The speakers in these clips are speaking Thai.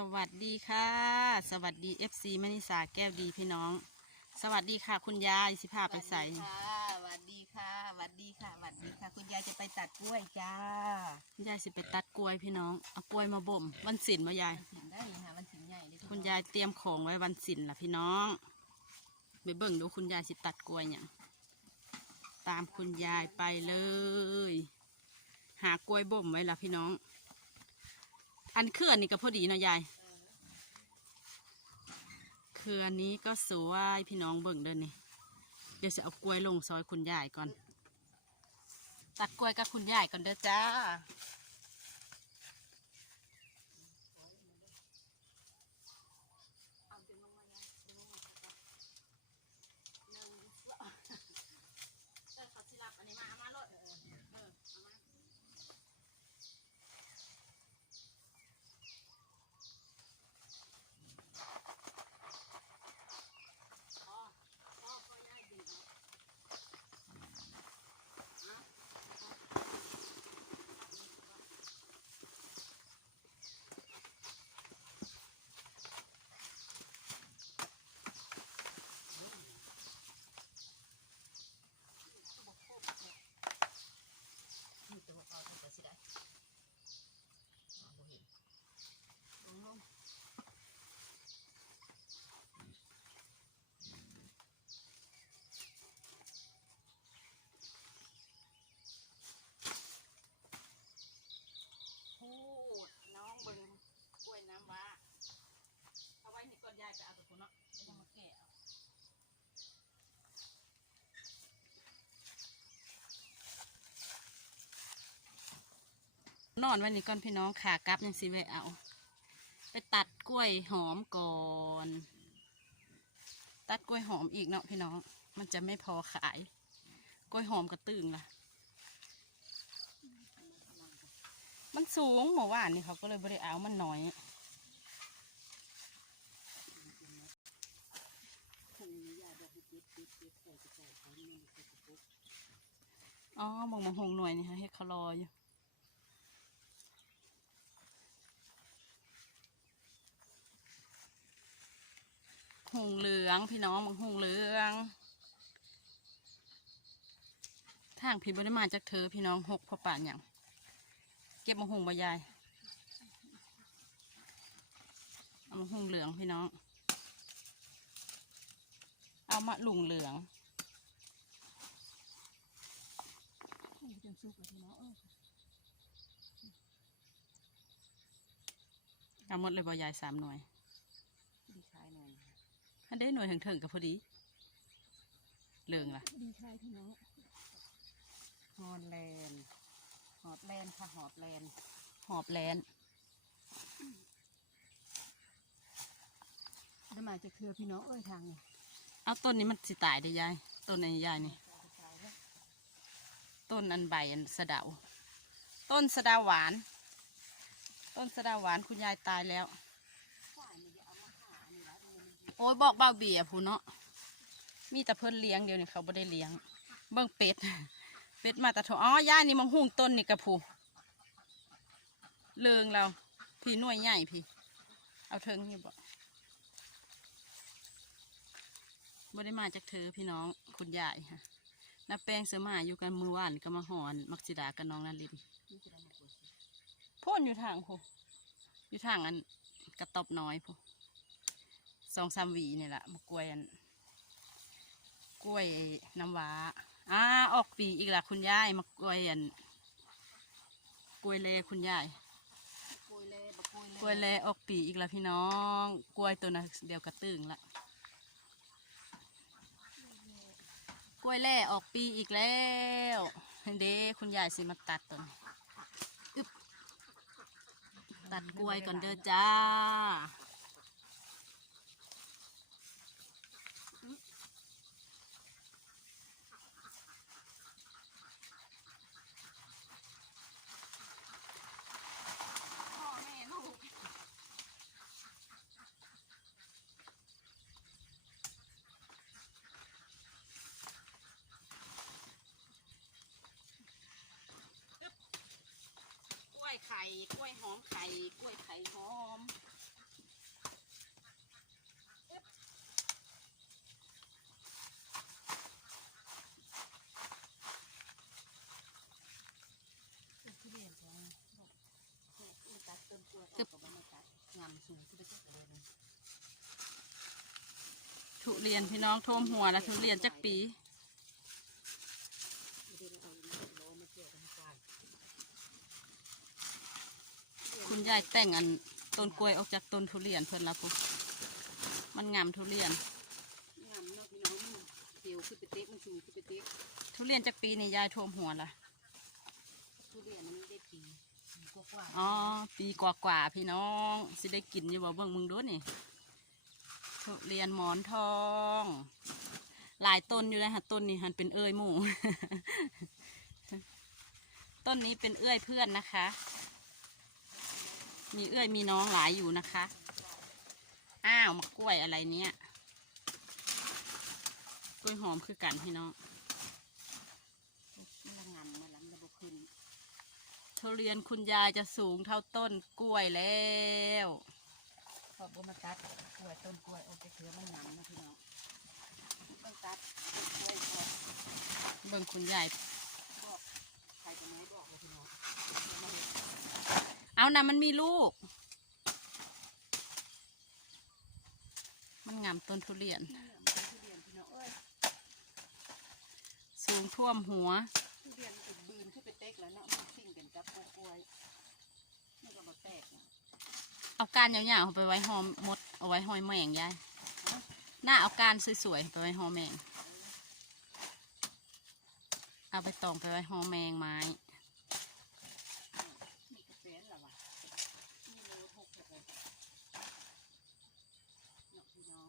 สวัสดีค่ะ สวัสดี FC มณิสาแก้วดีพี่น้อง สวัสดีค่ะ คุณยายสิพาไปใส่สวัสดีค่ะสวัสดีค่ะสวัสดีค่ะ คุณยายจะไปตัดกล้วยจ้าคุณยายสิไปตัดกล้วยพี่น้องเอากล้วยมาบ่มวันศิลมายายมันสินได้ค่ะมันสินใหญ่เลยคุณยายเตรียมของไว้วันศิลล่ะพี่น้องไปเบิ่งดูคุณยายสิตัดกล้วยเนี่ยงตามคุณยายไปเลย หากล้วยบ่มไว้ล่ะพี่น้อง อันเครือนนี่ก็พอดีเนาะยายเครือนนี้ก็สวยพี่น้องเบิ่งเดินนี่เดี๋ยวจะเอากล้วยลงซอยคุณยายก่อน ตัดกล้วยกับคุณยายก่อนเด้อจ้า เออเขาสิรับอันนี้มาเอามาโลดเออเออเอามาพอพอพอย่าดึงเอาเอานี่ตัวเอาตัวสิได้เอาบ่เห็นลงลงพูดน้องเบิ่งกล้วยน้ำว้าเอาไว้นี่ก่อนยายจะเอาตัวคุณเนาะไม่ต้องมาแกะเอา นอนวันนี้ก่อนพี่น้องขากลับยังสิไว้เอา ไปตัดกล้วยหอมก่อน ตัดกล้วยหอมอีกเนาะพี่น้อง มันจะไม่พอขาย กล้วยหอมกระตึงล่ะ มันสูงเมื่อวานนี่เขาก็เลยบริเอามันน้อยอ๋อมองมองหงหน่วยนี่ค่ะให้เขารออยู่ หงเหลือง พี่น้องมังหงเหลืองทางพี่บริมาจากเธอพี่น้องหกพอป่านอย่างเก็บมังหงใบยายเอามังหงเหลืองพี่น้อง เอามะหลุงเหลืองเอาหมดเลยบอยายสามหน่วย ดีคลายหน่อย อันได้หน่วยถึงถึงกับพอดีเหลืองล่ะ ดีคลายพี่น้องฮอนแลนด์หอบแลนด์ค่ะหอบแลนด์หอบแลนได้มาจากเครือพี่น้องเอ้ยทางนี่เอาต้นนี้มันสิตายได้ยาย ต้นอันนี้ยายนี่ ต้นอันใบอันสะเดา ต้นสะเดาหวาน ต้นสะเดาหวานคุณยายตายแล้วโอ้ยบอกเบาเบียผู้เนาะมีแต่เพิ่นเลี้ยงเดียวนี่เขาไม่ได้เลี้ยง เบิ่งเป็ด เป็ดมาแต่ทอ๋อย่านี่มังหุงต้นนี่กระผูเลิงเราพี่หน่วยใหญ่พี่ เอาเทิงนี่บอกบ่ได้มาจากเธอพี่น้องคุณยายค่ะน้าแป้งเสือมาอยู่กันมือวานก็มาหอนมักสิดากับน้องนารินพ่นอยู่ทางพูอยู่ทางอันกระตอบน้อยพู สองสามหวีนี่แหละมากล้วยอันกล้วยน้ำว้าอ่าออกปีอีกละคุณยายมากล้วยอันกล้วยเลคุณยายกุยเล่กล้วยเลออกปีอีกละพี่น้อง กล้วยตัวนั้นเดียวกระตึงละกล้วยแล่ออกปีอีกแล้วเด้คุณยายสิมาตัดตัวนี้อึ๊บตัดกล้วยก่อนเด้อจ้า พ่อแม่ลูก กล้วยไข่ กล้วยหอมไข่ กล้วยไข่หอม ทุ เรียนพี่น้องโทมหัวแล้วทุเรียนจักปีคุณยายแต่งอันต้นกล้วยออกจากต้นทุเรียนเพิ่นละปุ๊มันงามทุเรียนงามเนาะพี่น้องมันเดียวคือไปเตะมันสูงคือไปเตะทุเรียนจักปีนี่ยายโทมหัวละทุเรียนมันได้ปีปีกว่าอ๋อปีกว่าๆพี่น้องสิได้กินอยู่บ่เบิ่งมึงดูนี่ ทุเรียนหมอนทอง หลายต้นอยู่เลยฮะต้นนี้หันเป็นเอ้ยหมู่ต้นนี้เป็นเอื้อยเพื่อนนะคะ มีเอื้อยมีน้องหลายอยู่นะคะ อ้าวมะกล้วยอะไรเนี้ย กล้วยหอมคือกันพี่น้องละงามมันละมันระบบขึ้นทุเรียนคุณยายจะสูงเท่าต้นกล้วยแล้ว ขอบมาตัดกล้วยต้นกล้วยออกไปเถือมันงามนะพี่น้องต้องตัดกล้วยก่อนเบิ่งคุณยายบอกใครจะไม่บอกเลยพี่น้องเอานะมันมีลูก มันงามต้นทุเรียน สูงท่วมหัวทุเรียนมันบืนขึ้นไปเต็กแล้วเนาะมันซิ่งกันกับกล้วยนี่ก็มาแตกนะ เอาการยาวๆเอาไปไว้หอมมดเอาไว้หอยแมงยายหน้าเอาการสวยๆไปไว้หอแมง เอาไปตองไปไว้หอแมงไม้กระเฟนเหรอวะมีโลทกเลยเนาะพี่น้อง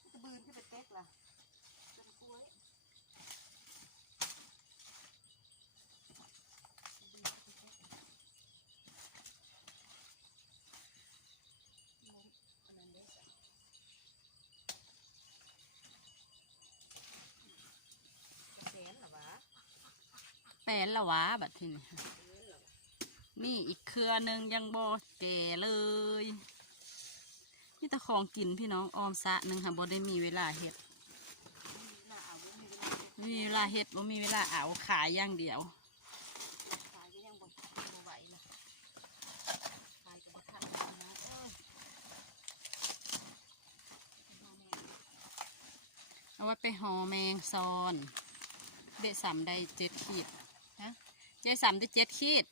มันจะบืนขึ้นไปเต็กล่ะต้นกล้วย แสนเหรอวะ แปลนละวะบัดทีนี้มีอีกเครือหนึ่งยังโบ่แก่เลยนี่ตะของกินพี่น้องออมสะหนึ่งค่ะโบได้มีเวลาเฮ็ดมีเวลาเวลาเฮ็ดบ่มีเวลาเอาขายอย่างเดียวเอาไว้ไปห่อแมงซอน เดะสามได้เจ็ดขีด ใจสามได้เจ็ดขีด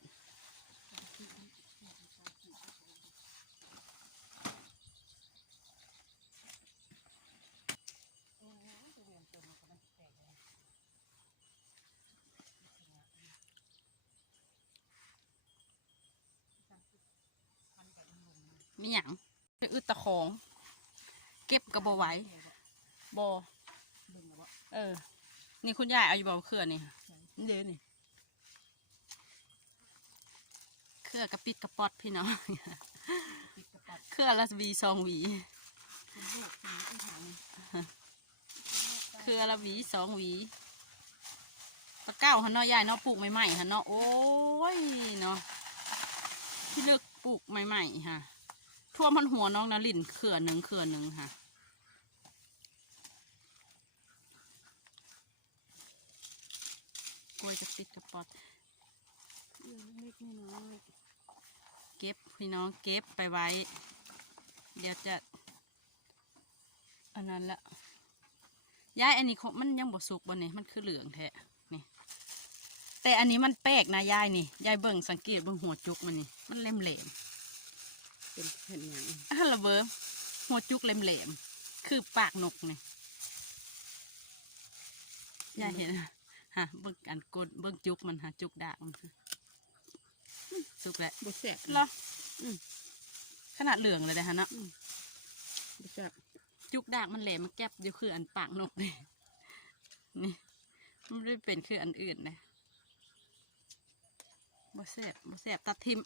มีอย่างอึดตะของ เก็บกระบอไว้บอเออ นี่คุณยายเอาอยู่บอเขื่อนนี่เดี๋นี่ รือกระปิดกระปอดพี่น้องติดกระปัดเครือละหวีสองหวี คุณลูกคุณที่ทางนี่เครือละหวีสองหวีตะเก้าหันเนาะยายเนาะปลูกใหม่ๆหันเนาะโอ้ยเนาะที่เลือกปลูกใหม่ๆฮะท่วมพันหัวน้องนาลินเขื่อหนึ่งเขื่อหนึ่งค่ะกล้วยจะติดกระป๋อดเรื่องเล็กๆน้อย เก็บพี่น้องเก็บไปไว้ เดี๋ยวจะอันนั้นละยายอันนี้เขามันยังบดสุกบ่เนี่ยมันคือเหลืองแท้นี่แต่อันนี้มันแปลกนะยายนี่ยายเบิ่งสังเกตเบิ่งหัวจุกมันนี่มันแหลมแหลมๆเป็นแผ่นหยังๆอะละเบิร์หัวจุกแหลมแหลมๆคือปากนกนี่ยายเห็นอะฮะเบิ่งอันกดเบิ่งจุกมันฮะจุกดากมันคืออื้อ สุกแล้วบ่แซ่บเหรออืมขนาดเหลืองเลยนะฮะเนาะบ่แซ่บจุกดากมันแหลมมันแก็บอยู่คืออันปากนกนี่นี่มันไม่ได้เป็นคืออันอื่นนะบ่แซ่บบ่แซ่บตัดทิม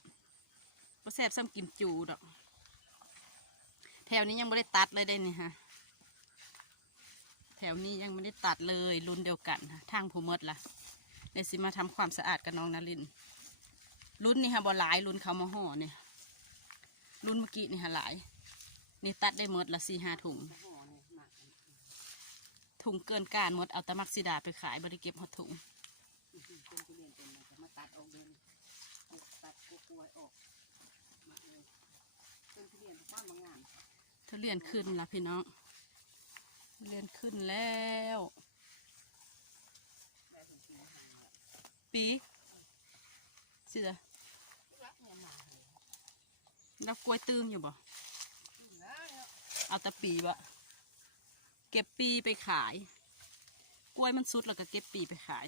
บ่แซ่บซ้ำกิมจูดอกแถวนี้ยังไม่ได้ตัดเลยได้นี่ฮะแถวนี้ยังไม่ได้ตัดเลยรุ่นเดียวกันค่ะทางผู้เมดล่ะเดี๋ยวสิมาทำความสะอาดกับน้องนาริน รุ่นนี่ฮะบ่หลายรุ่นเขามาห่อเนี่ยรุ่นเมื่อกี้นี่ฮะหลาย นี่ตัดได้หมดละสี่ห้าถุง ถุงเกินการหมดเอาตะมักซิดาไปขายบริเก็บหอถุงอื้อหือต้นทุเรียนต้นมันจะมาเลี้ยนขึ้นละพี่น้องเรียนขึ้นแล้ว ปีหาแล้วปีสิจ้ะ รักเนี่ยมาเลย รับกล้วยตื้มอยู่บ่เอาต่ปีบะเก็บปีไปขาย กล้วยมันสุดแล้วก็เก็บปีไปขาย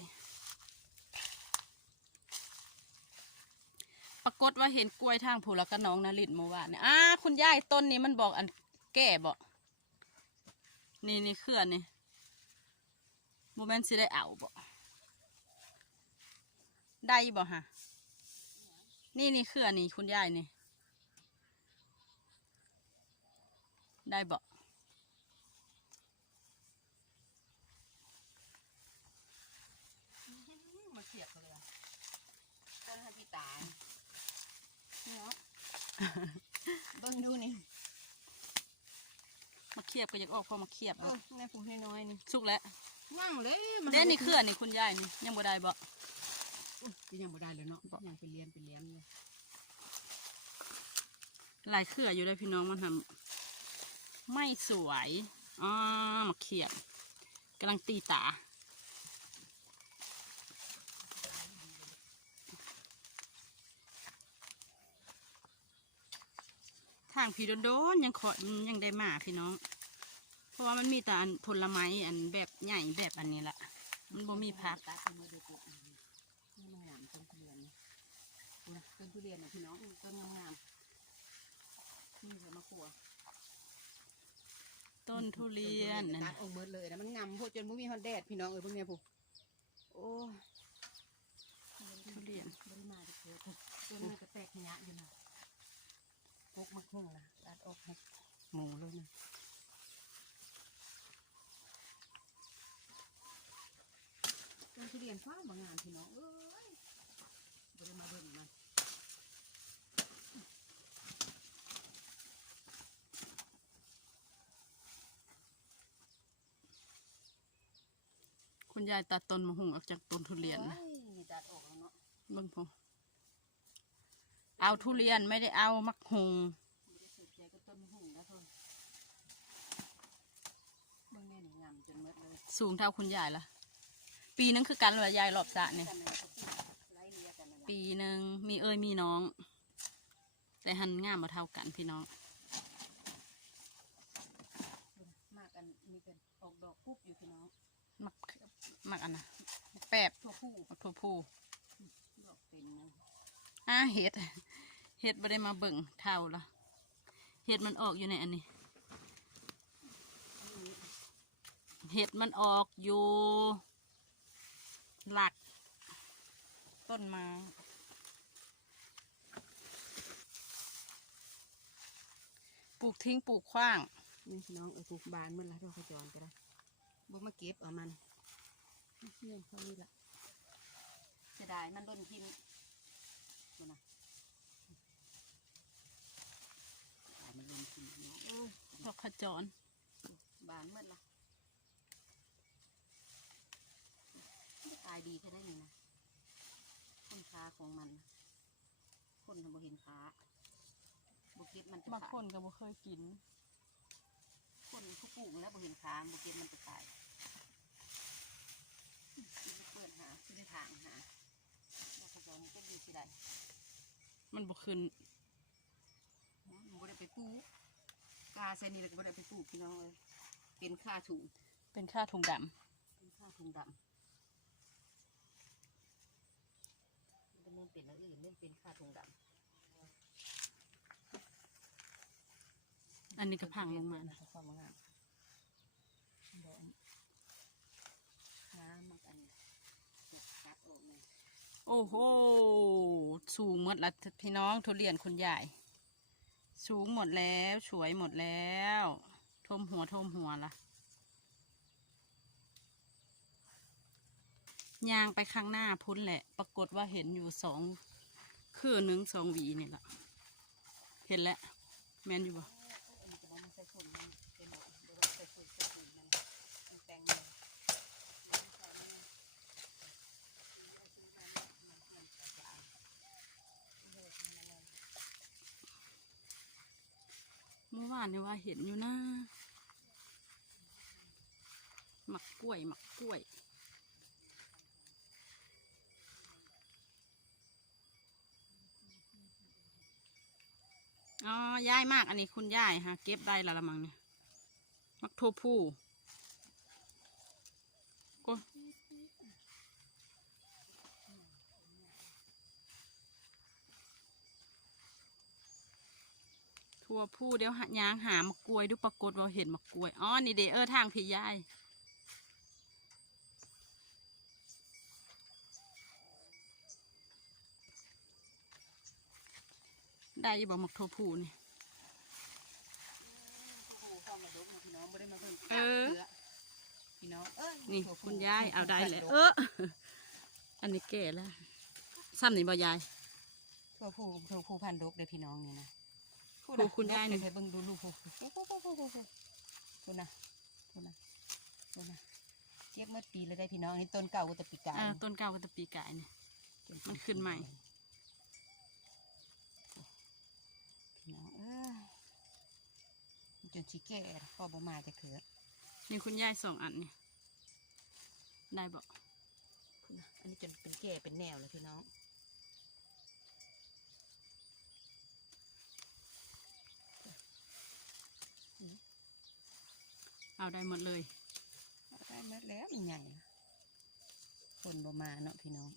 ปรากฏว่าเห็นกล้วยทางผูแล้วก็น้องนาริตเมื่อวานเนี่ยอ้าคุณยายต้นนี้มันบอกอันแก่บ่นี่นี่เคลื่อนนี่โมเมนต์สิได้เอาบ่ได้บ่ฮะนี่นี่เคลื่อนนี่คุณยายนี่ ได้บ่มาเสียบเขาเลยอะต้นให้พี่ตาเนาะเบิ่งดูนี่มาเคียบก็อยากออกพอมาเคียบเออแม่ผูให้น้อยนี่สุกแล้วว่างเลยเด่นนี่เคลื่อนนี่คุณยายนี่ยังบ่ได้บ่อุ๊ยยังบ่ได้เลยเนาะยังไปเรียนไปเรียนเลยหลายเครืออยู่ได้พี่น้องมันทำ ไม่สวยอ๋อมาเคียบกำลังตีตาทางพี่โดนๆยังขอยังได้มาพี่น้อง เพราะว่ามันมีแต่อันผลไม้อันแบบใหญ่แบบอันนี้ละมันบ่มีพักตาเป็นมือเดียวกันนี่มันงามต้นทุเรียนต้นทุเรียนนะพี่น้องต้นงามๆนี่จะมาขัว ต้นทุเรียนตันั่ดนออกเบิดเลยนะมันงามพวกจนมุมีฮอนแดดพี่น้องเอ้ยพวกเนี้ยพวกโอ้ทุเรียนบริมาจะเกิดต้นมันก็แตกหยะอยู่นะพกมักหุ่งนะตัดออกให้หมูเลยนะต้นทุเรียนฟ้าบางงานพี่น้องเอ้ยบริมาเบิ่งมัน คุณยายตัดต้นมะฮุงออกจากต้นทุเรียนนะโอ้ยตัดออกแล้วเนาะเบิ่งพอเอาทุเรียนไม่ได้เอามักฮุงไม่ได้สนใจก็ต้นหุ่งนะทนเบิ่งแม่นี่งามจนหมดเลยสูงเท่าคุณยายละปีนึงคือกันเหรอยายรอบสระเนี่ยกันนะเขาพูดไล่เลียกันนะนะปีหนึ่งมีเอ้ยมีน้อง แต่หันงามมาเท่ากันพี่น้องมากกันมีกันออกดอกปุ๊บอยู่พี่น้องมัก มักอันนะมักแป๊บทั่วผู้มักทั่วผู้ดอกเป็นนะอ่าเห็ด เห็ดบ่ได้มาเบิ่งเท่าละเห็ดมันออกอยู่ในอันนี้ เห็ดมันออกอยู่ หลัก ต้นไม้ปลูกทิ้งปลูกขว้าง นี่พี่น้องเออปลูกบานเมื่อไรเราขจรก็ได้บ่มาเก็บเอามัน เชื่อเขานี่ละเสียดายมันโดนทิมดูนะตายมันโดนทิมเนาะโอ้ยดอกขจรบานเมื่อละตายดีแค่ได้นี่นะคนค้าของมันนะคนทำบ่เห็นค้าบ่เก็บมันจะบางขายคนก็บ่เคยกิน คนเขาปลูกแล้วบ่เห็นค้าบ่เก็บมันจะขายสิเปิดหาสิได้ ทางหาแล้วก็จะก็ดีสิได้มันบ่ขึ้นมันบ่ได้ไปปลูกกาใส่นี่แล้วก็บ่ได้ไปปลูกพี่น้องเลยเป็นค่าถุงเป็นค่าถุงดเป็นค่าถุงดำมันไม่เป็นอะไรอื่นเล่นเป็นค่าถุงดำำอันนี้ก็พังลงมานะความงามเดี๋ยวน้ำมันอันนี้ตัดออกเลย โอ้โห สูงหมดละพี่น้องทุเรียนคุณยายสูงหมดแล้วสวยหมดแล้ว ทมหัวทมหัวละยางไปข้างหน้าพ้นแหละ ปรากฏว่าเห็นอยู่สองคือหนึ่งสองหวีนี่แหละเห็นแล้วแมนอยู่บ่ อันนี้จะบอกมันใส่ถุงมันเป็นหมดเดี๋ยวเราใส่ถุงใส่ถุงมันมันแตงมันมันใส่มันมันใส่สะอาดเฮ้ยมันอะไร เมื่อวานเนี่ยว่าเห็นอยู่นะหมักกล้วยหมักกล้วยอ๋อย่ายมากอันนี้คุณย่ายฮะเก็บได้ละละมังเนี่ยมักโทผู้โอ้ย ทั่วผู้เดี๋ยวหายางหามะกล้วยดูปรากฏว่าเห็นมะกล้วยอ๋อนี่เดเออทางพี่ย่ายได้อยู่บ่มักโทผู้นี่เข้ามาดกพี่น้องไม่ได้มาเพิ่มเออพี่น้องเอ้ยนี่คุณยายเอาได้เลยเอออันนี้แก่แล้วซ้ำนี่บ่ยายทั่วผู้ทั่วผู้พันดกเลยพี่น้องนี่นะ ผู้คุณยายนี่นี่เบิ่งดูลูกผู้ผู้ผู้ผู้ผู้ผู้ผู้นะผู้นะผู้นะเก็บเมื่อปีเลยได้พี่น้องนี่ต้นเก่าก็จะปีกายอ่าต้นเก่ากับตะปีกายเนี่ยมันขึ้นใหม่พี่น้องเอ้ยจนชิแก่พ่อบ่มาจะเถือะนี่คุณยายสองอันนี่ได้บ่พุ่นนะอันนี้จนเป็นแก่เป็นแนวเลยพี่น้อง เอาได้หมดเลยได้หมดแล้วมันใหญ่นะคนบ่มาเนาะพี่น้อง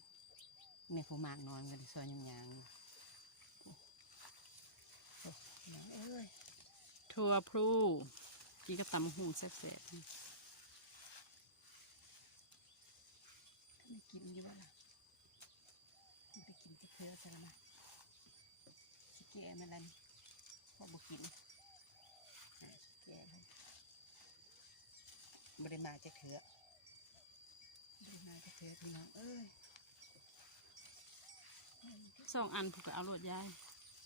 แม่ผู้มากนอนกันซอยยางๆโอ้โอ้พี่น้องเอ้ยทั่วพลูกีกระตำหูแซ่บไม่กินอยู่ว่าล่ะมันไปกินที่เพื่อซะละมาสิแก่มันละนี่พ่อบ่กินอ่าสิแก่มัน บ่ได้มาจะเถือะบ่ได้มาจะเถือะพี่น้องเอ้ยๆสองอันผูกเอาโลดยาย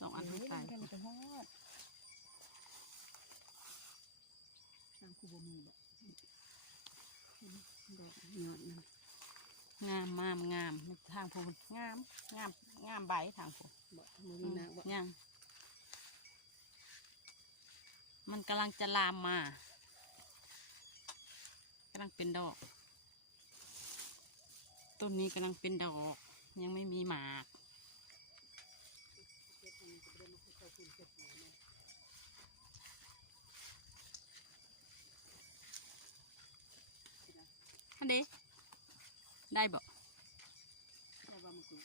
สองอันให้ตายเดี๋วมันจะฮอดน้ำคูบมีบ่ดอกยอดมันงามมามงามทางพูนงามงามงามใบทางพูนบ่มือมีมากบ่ยังมันกำลังจะลามมากำลังเป็นดอก ต้นนี้กำลังเป็นดอก ยังไม่มีหมากฮันเดได้บอกฮันคือ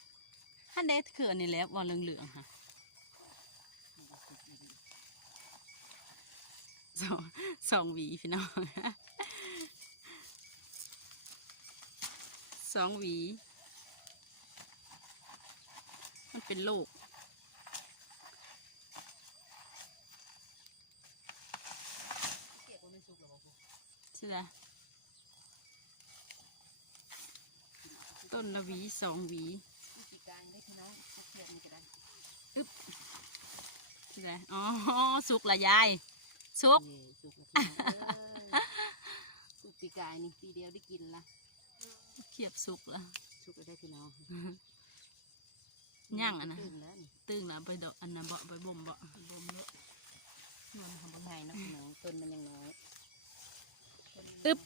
ฮันเดคืออันนี้แล้ววอลเหลืองๆค่ะสองสองหวีพี่น้อง สองหวี มันเป็นโรคเก็บว่ามันสุกหรอบ่ใช่ไหมต้นละหวีสองหวีองเอาเก็บใช่ไหมอ๋อ สุกละยาย สุกสุกแล้วพี่น้องเอ้ยสุกปีกายนี่ปีเดียวได้กินละ เขียบสุกละสุกแล้วได้พี่น้องย่างอะนะตื่นแล้วนี่ตึงละไปดอกอันนั้นเบาไปบ่มเบาบ่มเลอะนอนทำบ่ให้เนาะพี่น้องต้นมันยังน้อยต้นมันอึบ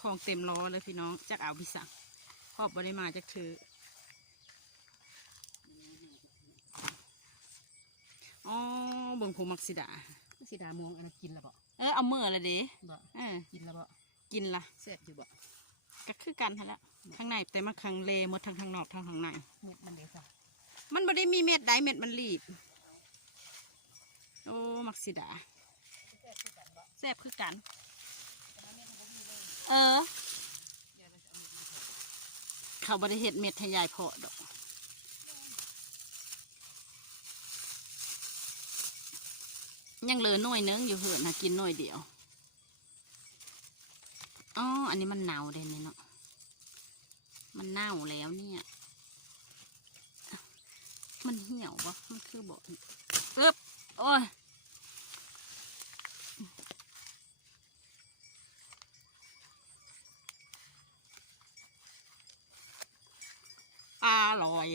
ของเต็มล้อเลยพี่น้องจักเอาพิสังขอบบได้มาจากคืออ๋อเบิ่งผูมักสิดาสีดามวงอันนั้นกินและบ่เออเอาเมื่อละเด้บ่เออกินและบ่กินละแซ่บอยู่บ่ ก็คือกันหั่นละข้างในแต่มาข้างเลหมดทั้งข้างนอกทั้งข้างใน เม็ดมันเด้จ้ะมันไม่ได้มีเม็ดใดเม็ดมันรีบ โอ้ มักสิดาแซ่บคือกันบ่แซ่บคือกันแต่ว่าเม็ดมันบ่มีเลยเออยายว่าจะเอาเม็ดมาเถอะเขาบริเห็ดเม็ดให้ยายเพาะดอก ยังเหลือหน่วยนึงอยู่เหอะนะกินหน่วยเดียว อ๋อ อันนี้มันเน่าเด่นนี่เนาะ มันเน่าแล้วเนี่ย มันเหี่ยววะมันคือบอกปึ๊บ โอ้ยอร่อย